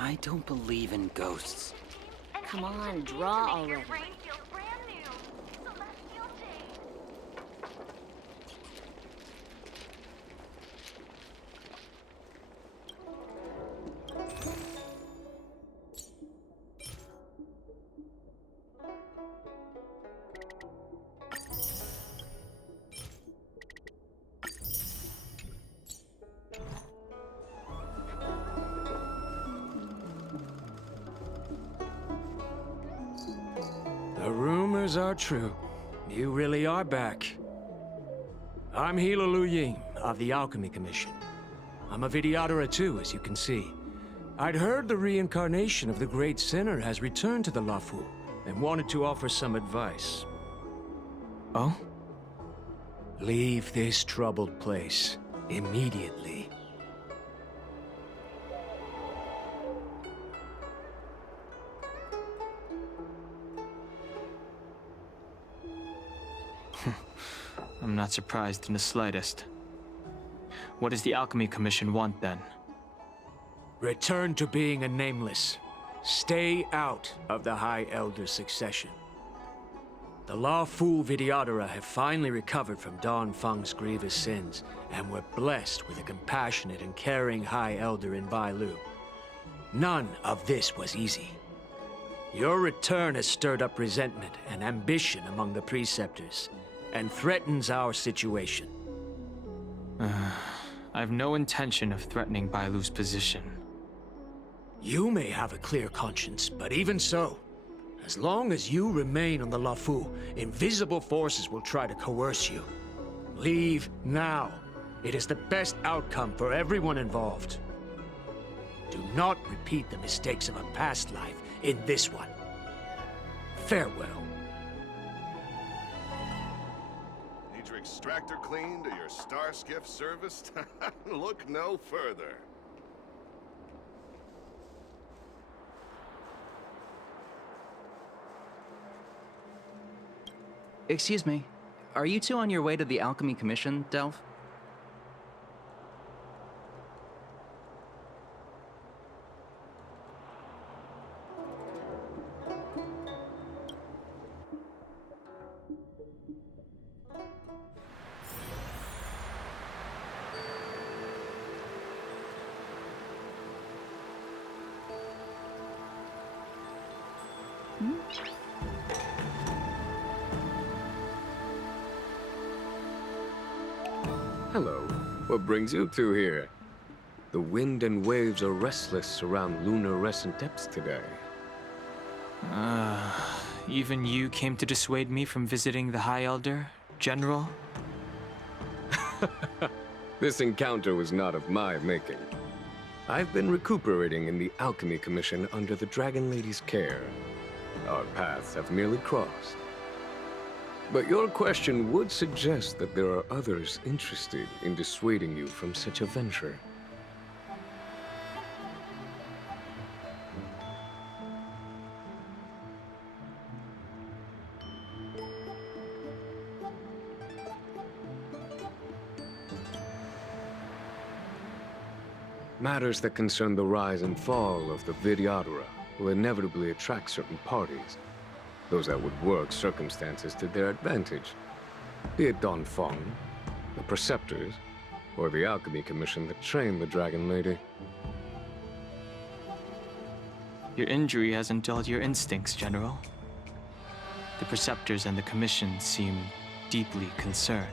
I don't believe in ghosts. Come on, draw already. The rumors are true. You really are back. I'm Hilalu Ying of the Alchemy Commission. I'm a Vidyadhara too, as you can see. I'd heard the reincarnation of the great sinner has returned to the Lafu and wanted to offer some advice. Oh? Leave this troubled place immediately. I'm not surprised in the slightest. What does the Alchemy Commission want, then? Return to being a nameless. Stay out of the High Elder succession. The Lawful Vidyadhara have finally recovered from Don Feng's grievous sins, and were blessed with a compassionate and caring High Elder in Bailu. None of this was easy. Your return has stirred up resentment and ambition among the preceptors, and threatens our situation. I have no intention of threatening Bailu's position. You may have a clear conscience, but even so, as long as you remain on the Lafu, invisible forces will try to coerce you. Leave now. It is the best outcome for everyone involved. Do not repeat the mistakes of a past life in this one. Farewell. Need your extractor cleaned or your star skiff serviced? Look no further. Excuse me. Are you two on your way to the Alchemy Commission, Delph? Hello. What brings you two here? The wind and waves are restless around lunar-rescent depths today. Even you came to dissuade me from visiting the High Elder, General? This encounter was not of my making. I've been recuperating in the Alchemy Commission under the Dragon Lady's care. Our paths have merely crossed. But your question would suggest that there are others interested in dissuading you from such a venture. Matters that concern the rise and fall of the Vidyadhara will inevitably attract certain parties. Those that would work circumstances to their advantage. Be it Don Feng, the Preceptors, or the Alchemy Commission that trained the Dragon Lady. Your injury hasn't dulled your instincts, General. The Preceptors and the Commission seem deeply concerned.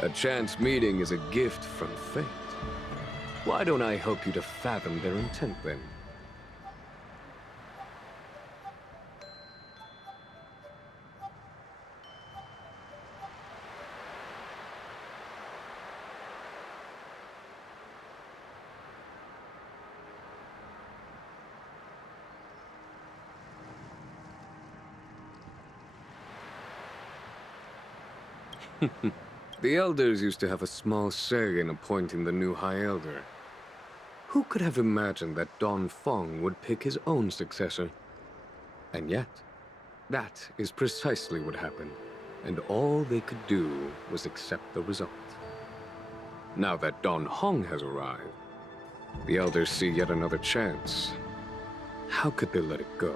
A chance meeting is a gift from fate. Why don't I help you to fathom their intent, then? The Elders used to have a small say in appointing the new High Elder. Who could have imagined that Don Feng would pick his own successor? And yet, that is precisely what happened, and all they could do was accept the result. Now that Don Hong has arrived, the elders see yet another chance. How could they let it go?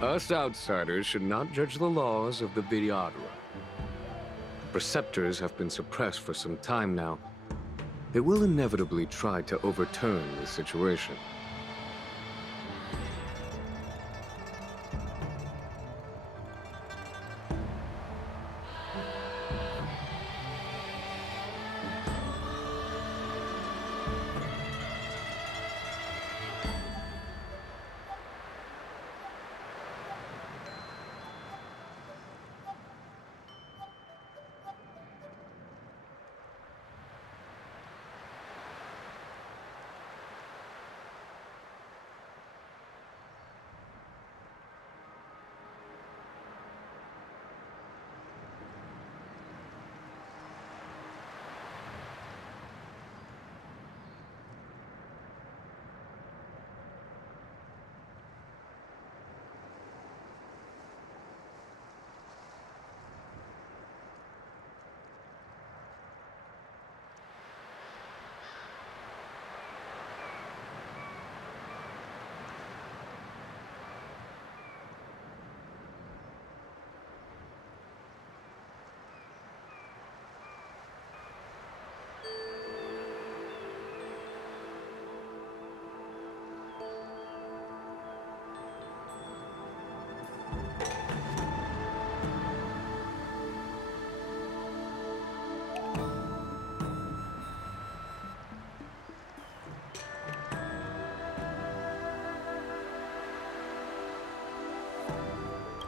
Us outsiders should not judge the laws of the Vidyadhara. The preceptors have been suppressed for some time now. They will inevitably try to overturn the situation.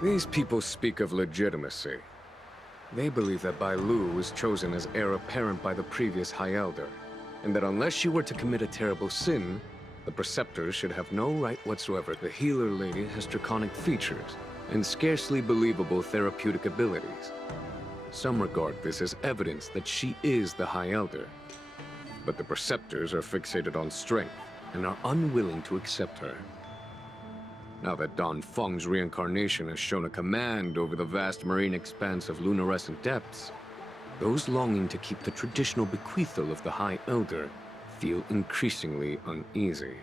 These people speak of legitimacy. They believe that Bai Lu was chosen as heir apparent by the previous High Elder, and that unless she were to commit a terrible sin, the Preceptors should have no right whatsoever. The healer lady has draconic features and scarcely believable therapeutic abilities. Some regard this as evidence that she is the High Elder, but the Preceptors are fixated on strength and are unwilling to accept her. Now that Don Feng's reincarnation has shown a command over the vast marine expanse of luminescent depths, those longing to keep the traditional bequeathal of the High Elder feel increasingly uneasy.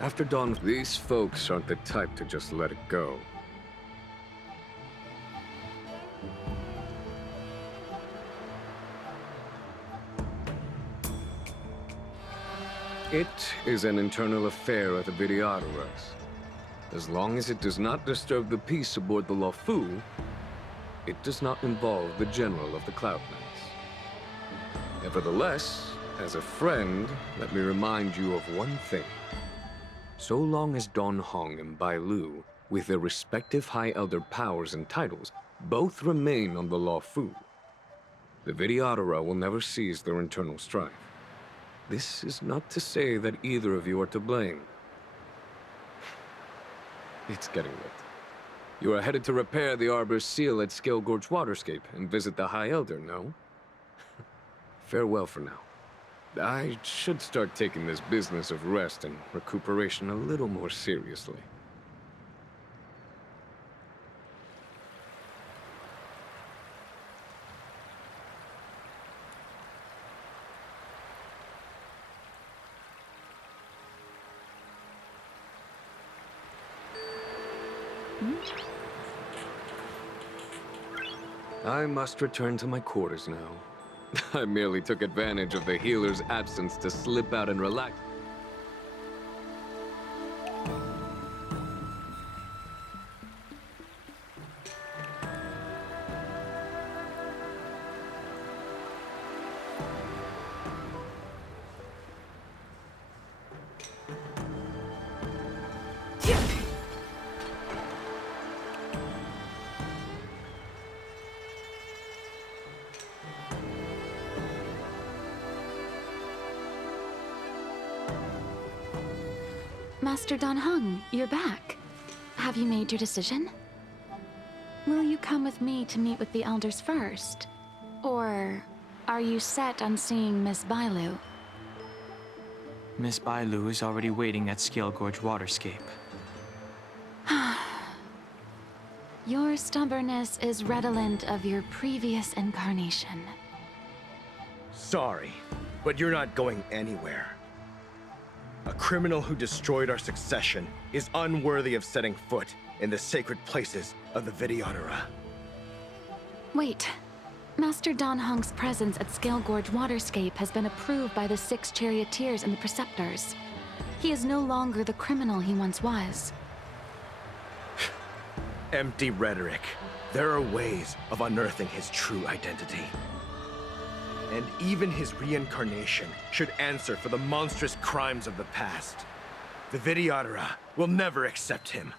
After Don, these folks aren't the type to just let it go. It is an internal affair of the Vidyadharas. As long as it does not disturb the peace aboard the Luofu, it does not involve the General of the Cloud Knights. Nevertheless, as a friend, let me remind you of one thing. So long as Don Hong and Bai Lu, with their respective High Elder powers and titles, both remain on the Luofu, the Vidyadhara will never cease their internal strife. This is not to say that either of you are to blame. It's getting late. You are headed to repair the Arbor's seal at Scale Gorge Waterscape and visit the High Elder, no? Farewell for now. I should start taking this business of rest and recuperation a little more seriously. I must return to my quarters now. I merely took advantage of the healer's absence to slip out and relax. Master Dan Heng, you're back. Have you made your decision? Will you come with me to meet with the elders first? Or are you set on seeing Miss Bailu? Miss Bailu is already waiting at Scale Gorge Waterscape. Your stubbornness is redolent of your previous incarnation. Sorry, but you're not going anywhere. A criminal who destroyed our succession is unworthy of setting foot in the sacred places of the Vidyadhara. Wait. Master Dan Heng's presence at Scale Gorge Waterscape has been approved by the 6 charioteers and the preceptors. He is no longer the criminal he once was. Empty rhetoric. There are ways of unearthing his true identity. And even his reincarnation should answer for the monstrous crimes of the past. The Vidyadhara will never accept him.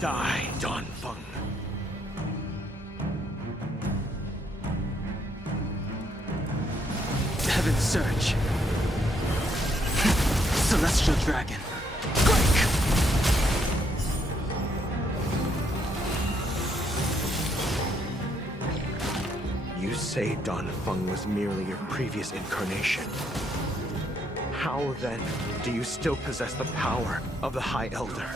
Die, Dan Feng. Heaven's Surge. Celestial Dragon. You say Dan Feng was merely your previous incarnation. How then do you still possess the power of the High Elder?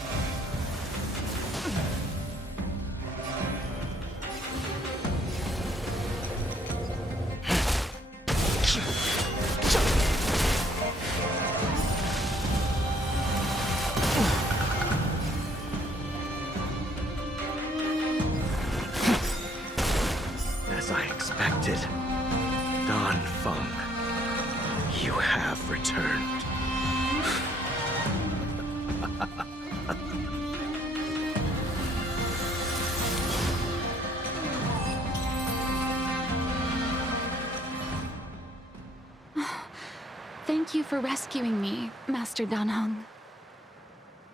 As I expected, Dan Feng, you have returned. Thank you for rescuing me, Master Dan Heng.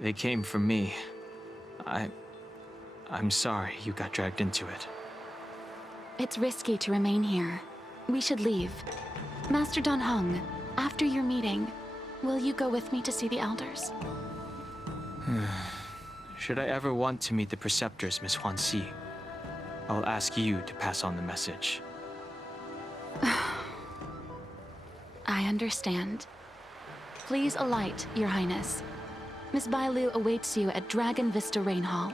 They came for me. I'm sorry you got dragged into it. It's risky to remain here. We should leave. Master Dan Heng, after your meeting, will you go with me to see the elders? Should I ever want to meet the preceptors, Miss Huanxi, I will ask you to pass on the message. I understand. Please alight, Your Highness. Miss Bailu awaits you at Dragon Vista Rain Hall.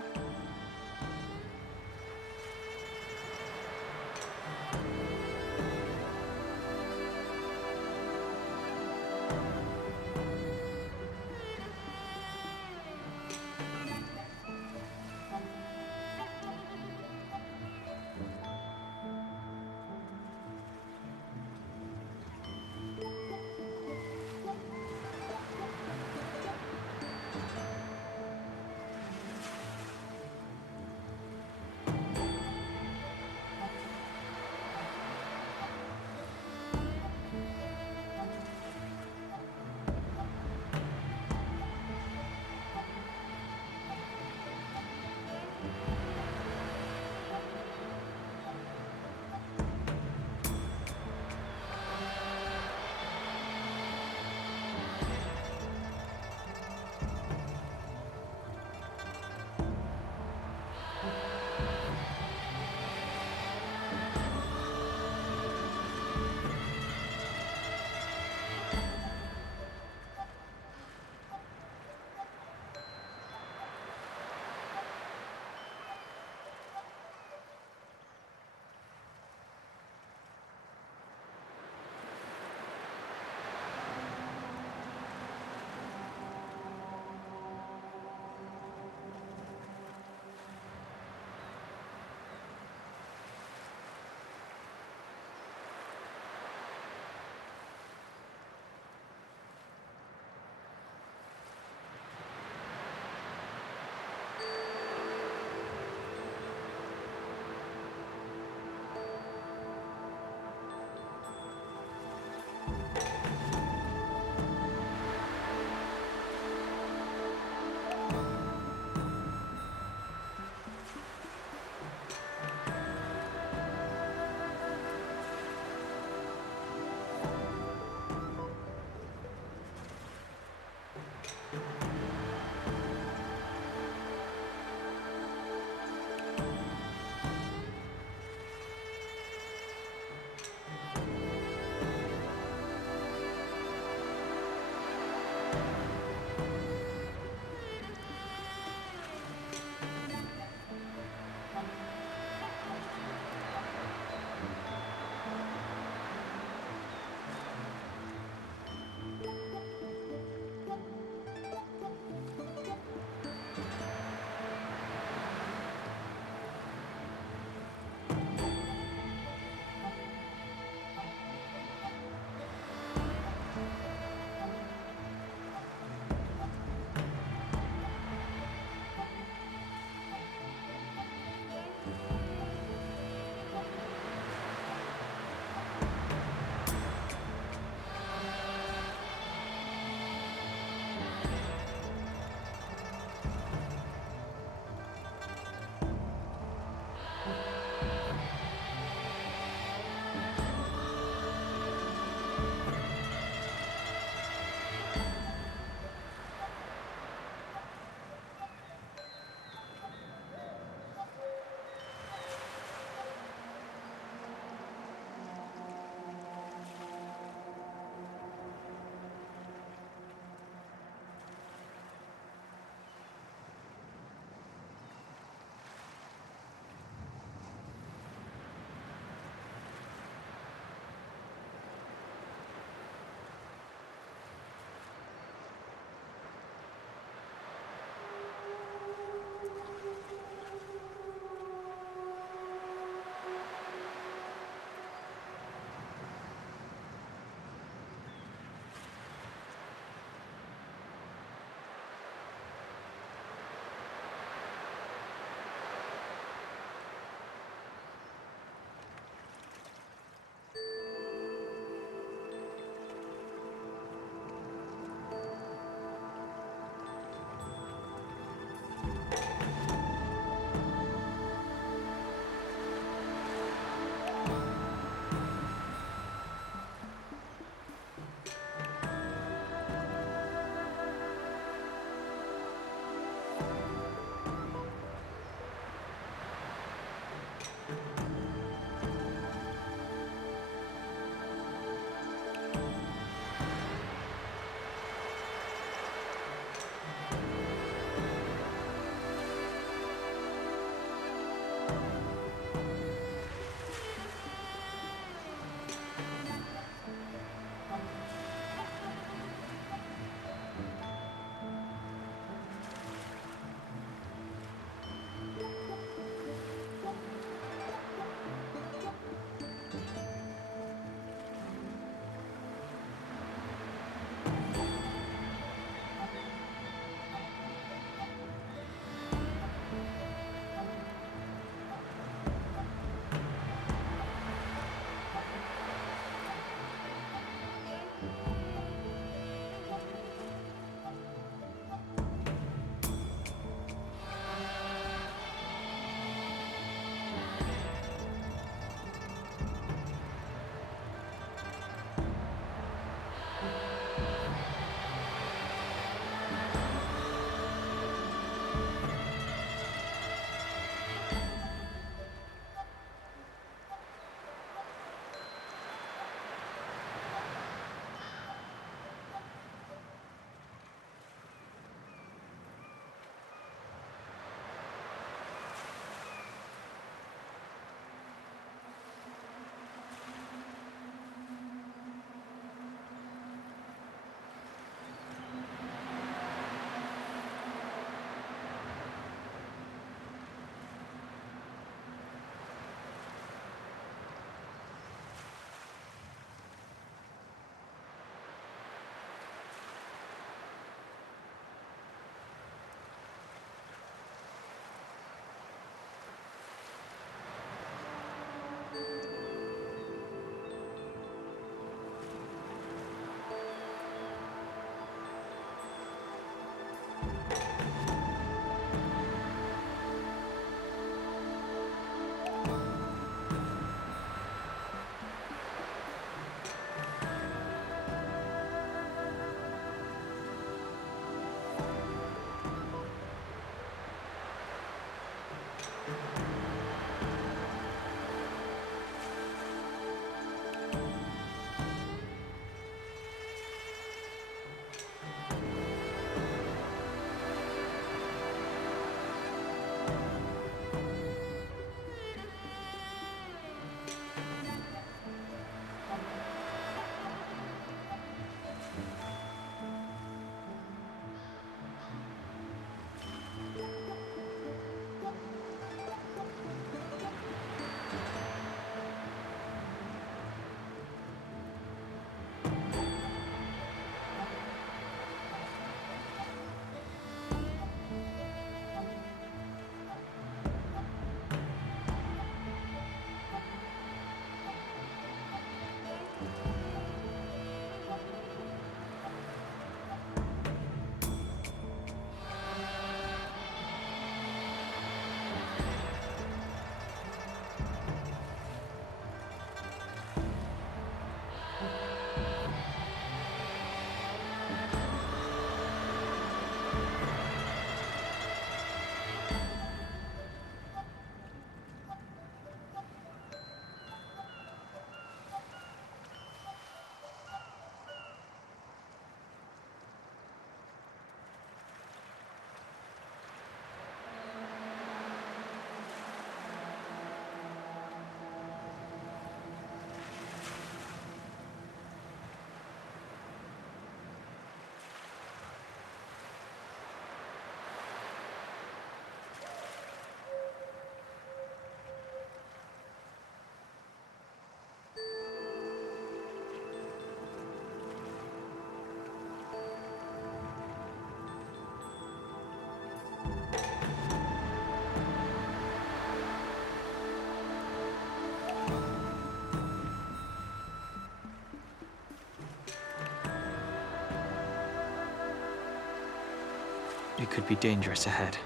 It could be dangerous ahead.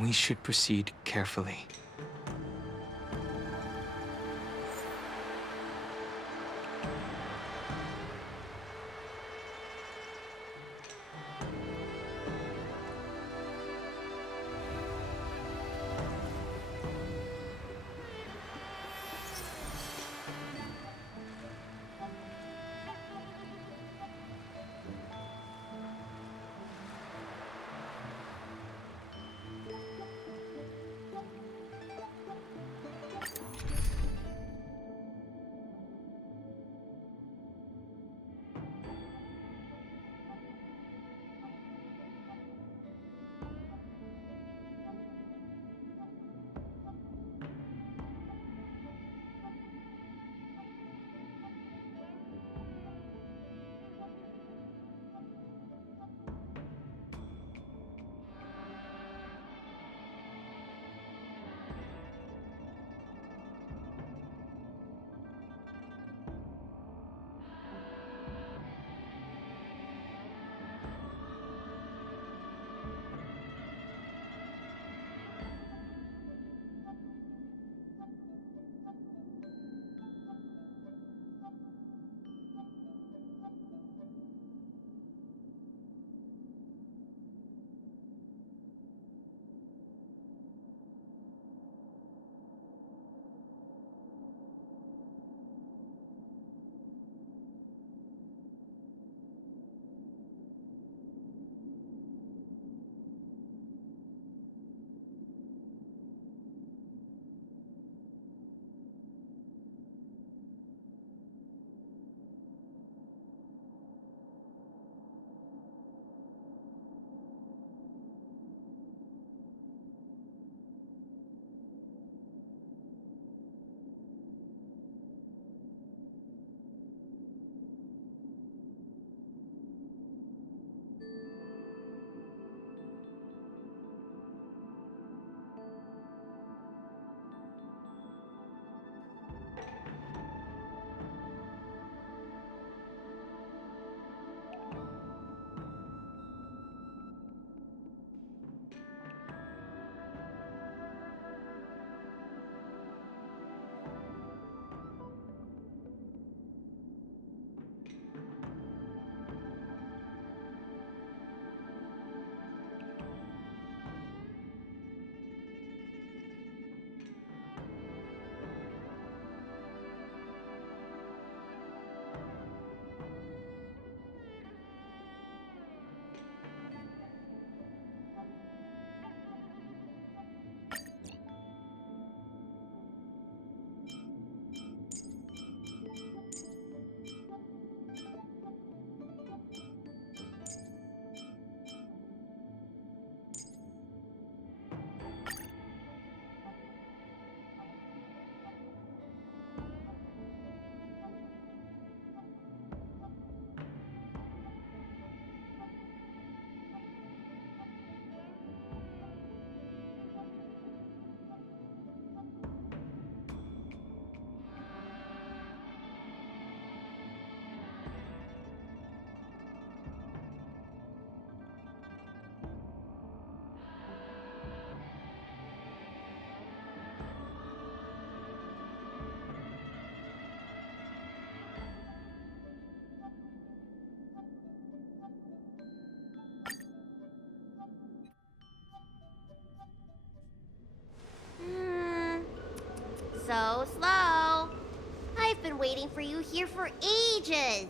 We should proceed carefully. So slow. I've been waiting for you here for ages.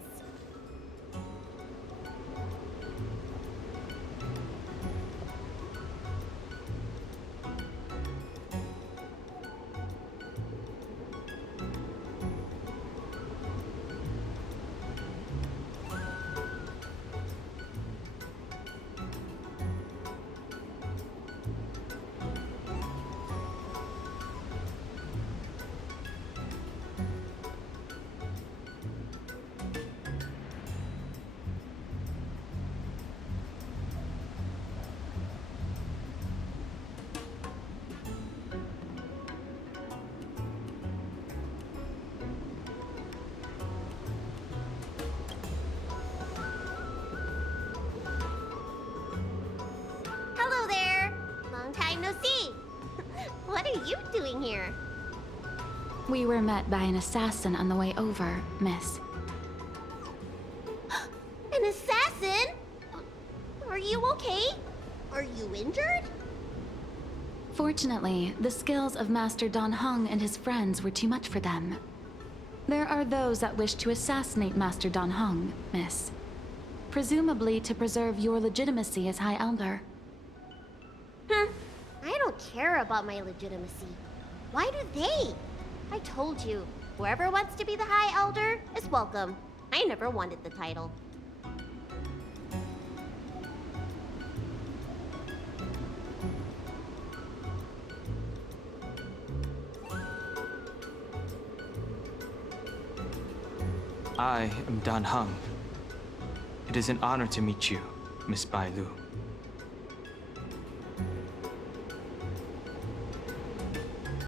What are you doing here? We were met by an assassin on the way over, miss. An assassin? Are you okay? Are you injured? Fortunately, the skills of Master Dan Heng and his friends were too much for them. There are those that wish to assassinate Master Dan Heng, miss. Presumably to preserve your legitimacy as High Elder. Huh. I don't care about my legitimacy. Why do they? I told you, whoever wants to be the High Elder is welcome. I never wanted the title. I am Dan Heng. It is an honor to meet you, Miss Bai Lu.